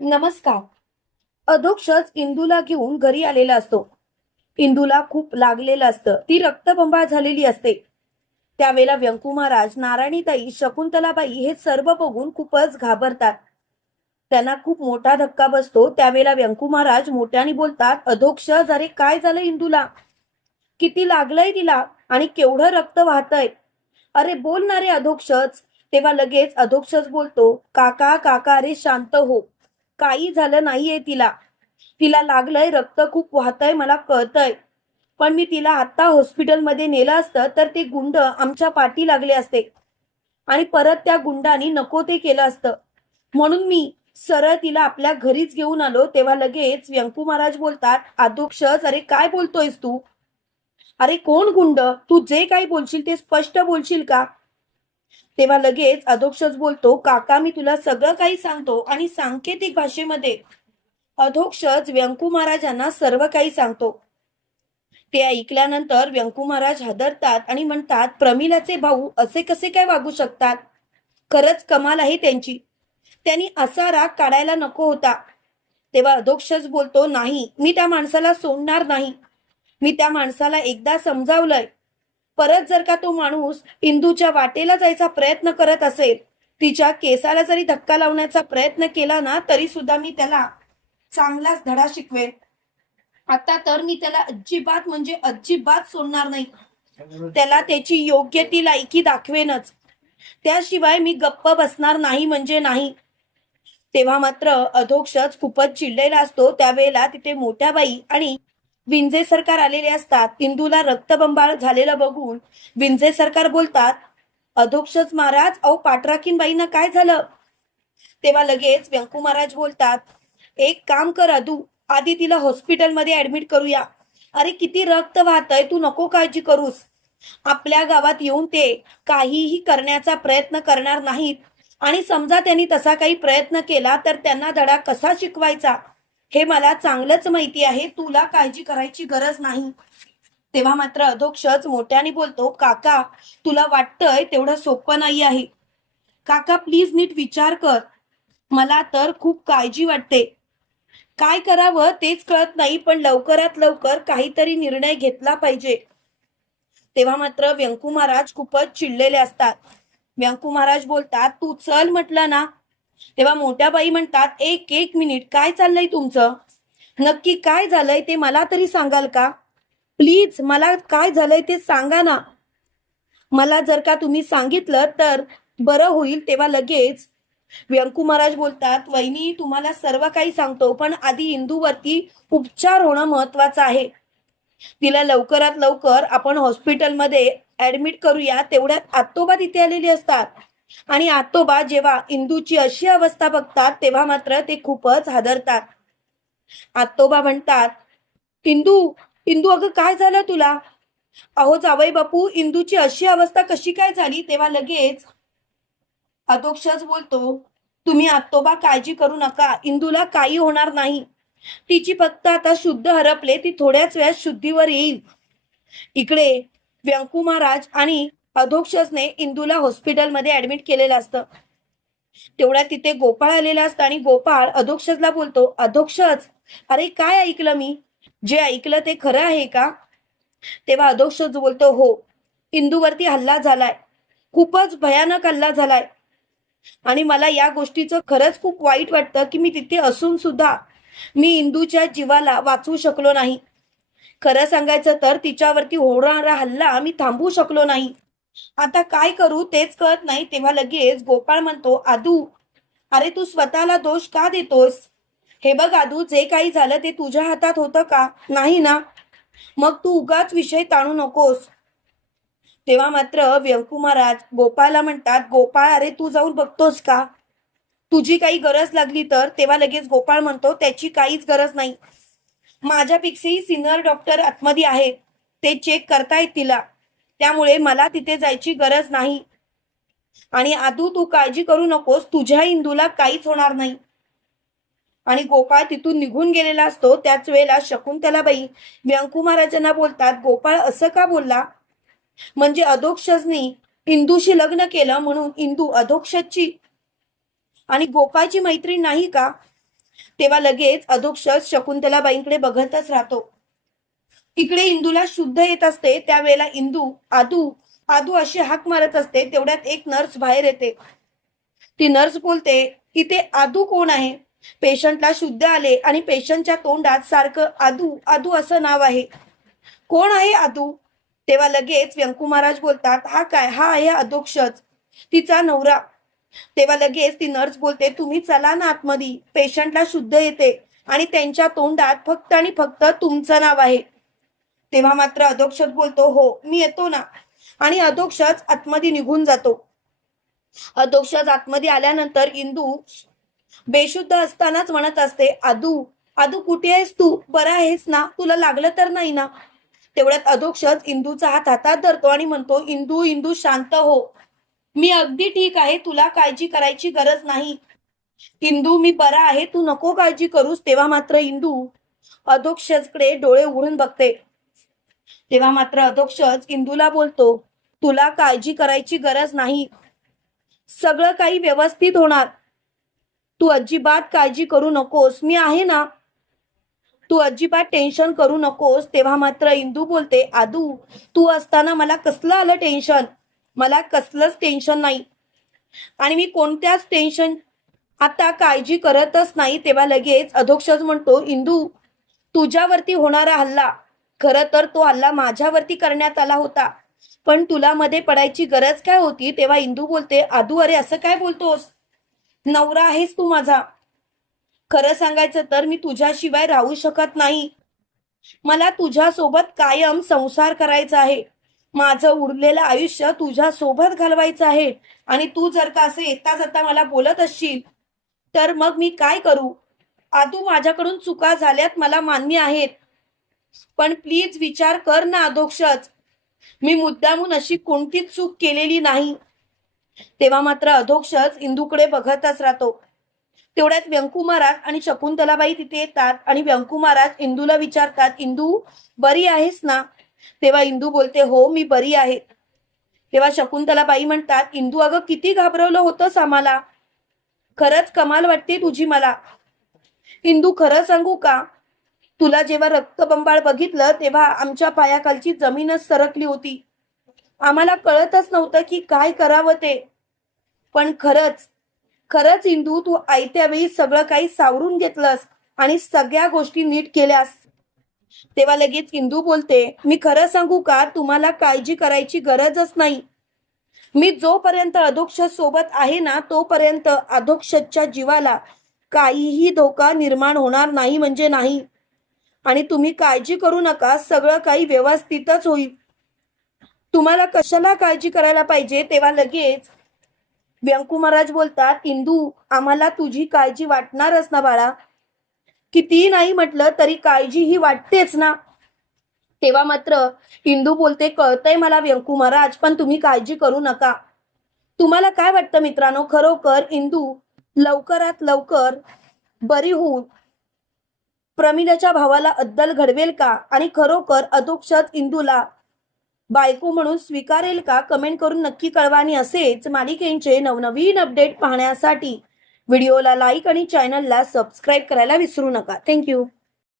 नमस्कार. अधोक्षज इंदूला घेऊन घरी आलेला असतो. इंदूला खूप लागलेलं असतं. ती रक्तबंबाळ झालेली असते. त्यावेळेला व्यंकू महाराज, नारायणीताई, शकुंतलाबाई हे सर्व बघून खूपच घाबरतात. त्यांना खूप मोठा धक्का बसतो. त्यावेळेला व्यंकू महाराज मोठ्याने बोलतात, अधोक्षज, अरे काय झालं इंदूला? किती लागलंय तिला आणि केवढं रक्त वाहतंय? अरे बोल ना रे अधोक्षज. तेव्हा लगेच अधोक्षज बोलतो, काका काका, अरे शांत हो. काही झालं नाहीये तिला. तिला लागलंय, रक्त खूप वाहतंय, मला कळतंय. पण मी तिला आता हॉस्पिटलमध्ये नेलं असतं तर ते गुंड आमच्या पाठी लागले असते आणि परत त्या गुंडांनी नको ते केलं असतं. म्हणून मी सरळ तिला आपल्या घरीच घेऊन आलो. तेव्हा लगेच व्यंकू महाराज बोलतात, अधोक्षज, अरे काय बोलतोयस तू? अरे कोण गुंड? तू जे काही बोलशील ते स्पष्ट बोलशील का? तेव्हा लगेच अधोक्षज बोलतो, काका मी तुला सगळं काही सांगतो आणि सांकेतिक भाषेमध्ये अधोक्षज व्यंकू महाराजांना सर्व काही सांगतो. ते ऐकल्यानंतर व्यंकू महाराज हादरतात आणि म्हणतात, प्रमिलाचे भाऊ असे कसे काय वागू शकतात? खरंच कमाल आहे त्यांची. त्यांनी असा राग काढायला नको होता. तेव्हा अधोक्षज बोलतो, नाही, मी त्या माणसाला सोडणार नाही. मी त्या माणसाला एकदा समजावलंय. परत जर का तो माणूस इंदूच्या वाटेला जायचा प्रयत्न करत असेल, तिच्या केसाला जरी धक्का लावण्याचा प्रयत्न केला ना, तरी सुद्धा मी त्याला चांगलाच धडा शिकवेन. आता तर मी त्याला अजिबात म्हणजे अजिबात सोडणार नाही. त्याला त्याची योग्य ती लायकी दाखवेनच. त्याशिवाय मी गप्प बसणार नाही म्हणजे नाही. तेव्हा मात्र अधोक्षज खूपच चिडलेला असतो. त्यावेळेला तिथे मोठ्या बाई आणि विंजे सरकार आलेले असतात. इंदूला रक्तबंबाळ झालेलं बघून विंजे सरकार बोलतात, अधोक्षज महाराज, अहो पाठराखीन बाईंना काय झालं? तेव्हा लगेच व्यंकू महाराज बोलतात, एक काम कर अदू, आधी तिला हॉस्पिटलमध्ये ऍडमिट करूया. अरे किती रक्त वाहतंय, तू नको काळजी करूस. आपल्या गावात येऊन ते काहीही करण्याचा प्रयत्न करणार नाहीत आणि समजा त्यांनी तसा काही प्रयत्न केला तर त्यांना धडा कसा शिकवायचा हे मला चांगलंच माहिती आहे. तुला काळजी करायची गरज नाही. तेव्हा मात्र अधोक्षज मोठ्याने बोलतो, काका तुला वाटतंय तेवढं सोपं नाही आहे. काका प्लीज नीट विचार कर. मला तर खूप काळजी वाटते. काय करावं तेच कळत नाही, पण लवकरात लवकर काहीतरी निर्णय घेतला पाहिजे. तेव्हा मात्र व्यंकू महाराज खूपच चिडलेले असतात. व्यंकू महाराज बोलतात, तू चल म्हटलं ना. तेव्हा मोठ्या बाई म्हणतात, एक एक मिनिट, काय चाललंय तुमचं? नक्की काय झालंय ते मला तरी सांगाल का? प्लीज मला काय झालंय ते सांगा ना. मला जर का तुम्ही सांगितलं तर बरं होईल. तेव्हा लगेच व्यंकू महाराज बोलतात, वहिनी तुम्हाला सर्व काही सांगतो, पण आधी इंदूवरती उपचार होणं महत्वाचं आहे. तिला लवकरात लवकर आपण हॉस्पिटलमध्ये ऍडमिट करूया. तेवढ्यात आत्तोबा तिथे आलेले असतात आणि आत्तोबा जेव्हा इंदूची अशी अवस्था बघतात तेव्हा मात्र ते खूपच हादरतात. आत्तोबा म्हणतात, इंदू, इंदू अगं काय झालं तुला? अहो जावई बापू, इंदूची अशी अवस्था कशी काय झाली? तेव्हा लगेच अधोक्षज बोलतो, तुम्ही आत्तोबा काळजी करू नका, इंदूला काही होणार नाही. तिची फक्त आता शुद्ध हरपले, ती थोड्याच वेळात शुद्धीवर येईल. इकडे व्यंकू महाराज आणि अधोक्षजने इंदूला हॉस्पिटलमध्ये ऍडमिट केलेलं असतं. तेवढ्या तिथे गोपाळ आलेला असतं आणि गोपाळ अधोक्षजला बोलतो, अधोक्षज, अरे काय ऐकलं मी? जे ऐकलं ते खरं आहे का? तेव्हा अधोक्षज बोलतो, हो, इंदूवरती हल्ला झालाय. खूपच भयानक हल्ला झालाय आणि मला या गोष्टीचं खरंच खूप वाईट वाटतं की मी तिथे असून सुद्धा मी इंदूच्या जीवाला वाचवू शकलो नाही. खरं सांगायचं तर तिच्यावरती होणारा हल्ला मी थांबवू शकलो नाही. आता काय करू तेच कळत नाही. तेव्हा लगेच गोपाळ म्हणतो, आदू, अरे तू स्वतःला दोष का देतोस? हे बघ आदू, जे काही झालं ते तुझ्या हातात होतं का? नाही ना. मग तू उगाच विषय ताणू नकोस. तेव्हा मात्र व्यंकू महाराज गोपाळला म्हणतात, गोपाळ, अरे तू जाऊन बघतोस का? तुझी काही गरज लागली तर? तेव्हा लगेच गोपाळ म्हणतो, त्याची काहीच गरज नाही. माझ्यापेक्षाही सिनियर डॉक्टर आतमध्ये आहेत. ते चेक करतायत तिला. त्यामुळे मला तिथे जायची गरज नाही. आणि आदू तू काळजी करू नकोस, तुझ्या इंदूला काहीच होणार नाही. आणि गोपाळ तिथून निघून गेलेला असतो. त्याच वेळेला शकुंतलाबाई व्यंकू महाराजांना बोलतात, गोपाळ असं का बोलला? म्हणजे अधोक्षजनी इंदूशी लग्न केलं म्हणून इंदू अधोक्षजची आणि गोपाळची मैत्रीण नाही का? तेव्हा लगेच अधोक्षज शकुंतलाबाईंकडे बघतच राहतो. इकडे इंदूला शुद्ध येत असते. त्यावेळेला इंदू आदू आदू अशी हाक मारत असते. तेवढ्यात एक नर्स बाहेर येते. ती नर्स बोलते, इथे आदू कोण आहे? पेशंटला शुद्ध आले आणि पेशंटच्या तोंडात सारखं आदू आदू असं नाव आहे. कोण आहे आदू? तेव्हा लगेच व्यंकू महाराज बोलतात, हा काय? हा आहे अधोक्षज, तिचा नवरा. तेव्हा लगेच ती नर्स बोलते, तुम्ही चला ना आतमध्ये, पेशंटला शुद्ध येते आणि त्यांच्या तोंडात फक्त आणि फक्त तुमचं नाव आहे. तेव्हा मात्र अधोक्षज बोलतो, हो मी येतो ना. आणि अधोक्षज आतमध्ये निघून जातो. अधोक्षज आतमध्ये आल्यानंतर इंदू बेशुद्ध असतानाच म्हणत असते, आदू आदू कुठे आहेस तू? बरा आहेस ना? तुला लागलं तर नाही ना? तेवढ्यात अधोक्षज इंदूचा हात हातात धरतो आणि म्हणतो, इंदू इंदू शांत हो, मी अगदी ठीक आहे, तुला काळजी करायची गरज नाही. इंदू मी बरा आहे, तू नको काळजी करूस. तेव्हा मात्र इंदू अधोक्षजकडे डोळे उघडून बघते. तेव्हा मात्र अधोक्षज इंदूला बोलतो, तुला काळजी करायची गरज नाही, सगळं काही व्यवस्थित होणार, तू अजिबात काळजी करू नकोस, मी आहे ना, तू अजिबात टेन्शन करू नकोस. तेव्हा मात्र इंदू बोलते, आदू तू असताना मला कसलं आलं टेन्शन? मला कसलंच टेन्शन नाही आणि मी कोणत्याच टेन्शन आता काळजी करतच नाही. तेव्हा लगेच अधोक्षज म्हणतो, इंदू तुझ्यावरती होणारा हल्ला, खरं तर तो हल्ला माझ्यावरती करण्यात आला होता, पण तुला मध्ये पडायची गरज काय होती? तेव्हा इंदू बोलते, आदू अरे असं काय बोलतोस? नवरा आहेस तू माझा, खरं सांगायचं तर मी तुझ्याशिवाय राहू शकत नाही. मला तुझ्यासोबत कायम संसार करायचा आहे, माझं उरलेलं आयुष्य तुझ्या सोबत घालवायचं आहे. आणि तू जर का असं येता जाता मला बोलत असशील तर मग मी काय करू? आदू माझ्याकडून चुका झाल्यात मला मान्य आहेत, पण प्लीज विचार कर ना अधोक्षज, मी मुद्दामून अशी कोणतीच चूक केलेली नाही. तेव्हा मात्र अधोक्षज इंदूकडे बघतच राहतो. तेवढ्यात व्यंकू महाराज आणि शकुंतलाबाई तिथे येतात आणि व्यंकू महाराज इंदूला विचारतात, इंदू बरी आहेस ना? तेव्हा इंदू बोलते, हो मी बरी आहे. तेव्हा शकुंतलाबाई म्हणतात, इंदू अगं किती घाबरवलं होतंस आम्हाला, खरंच कमाल वाटते तुझी मला. इंदू खरं सांगू का, तुला जेव्हा रक्तबंबाळ बघितलं तेव्हा आमच्या पायाखालची जमीनच सरकली होती, आम्हाला कळतच नव्हतं की काय करावं ते. पण खरंच खरंच इंदू तू आयत्या वेळी सगळं काही सावरून घेतलंस आणि सगळ्या गोष्टी नीट केल्यास. तेव्हा लगेच इंदू बोलते, मी खरं सांगू का, तुम्हाला काळजी करायची गरजच नाही. मी जोपर्यंत अधोक्षज सोबत आहे ना तोपर्यंत अधोक्षजच्या जीवाला काहीही धोका निर्माण होणार नाही म्हणजे नाही. आणि तुम्ही काळजी करू नका, सगळं काही व्यवस्थितच होईल. तुम्हाला कशाला काळजी करायला पाहिजे? तेव्हा लगेच व्यंकू महाराज बोलतात, इंदू आम्हाला तुझी काळजी वाटणारच ना बाळा, कितीही नाही म्हटलं तरी काळजी ही वाटतेच ना. तेव्हा मात्र इंदू बोलते, कळतंय मला व्यंकू महाराज, पण तुम्ही काळजी करू नका. तुम्हाला काय वाटतं मित्रांनो, खरोखर इंदू लवकरात लवकर बरी होऊन प्रमिलाच्या भावाला अद्दल घडवेल का? आणि खरोखर अधोक्षज इंदूला बायको म्हणून स्वीकारेल का? कमेंट करून नक्की कळवा. आणि असेच मालिकेचे नवनवीन अपडेट पाहण्यासाठी व्हिडिओला लाईक आणि चॅनलला सबस्क्राईब करायला विसरू नका. थँक्यू.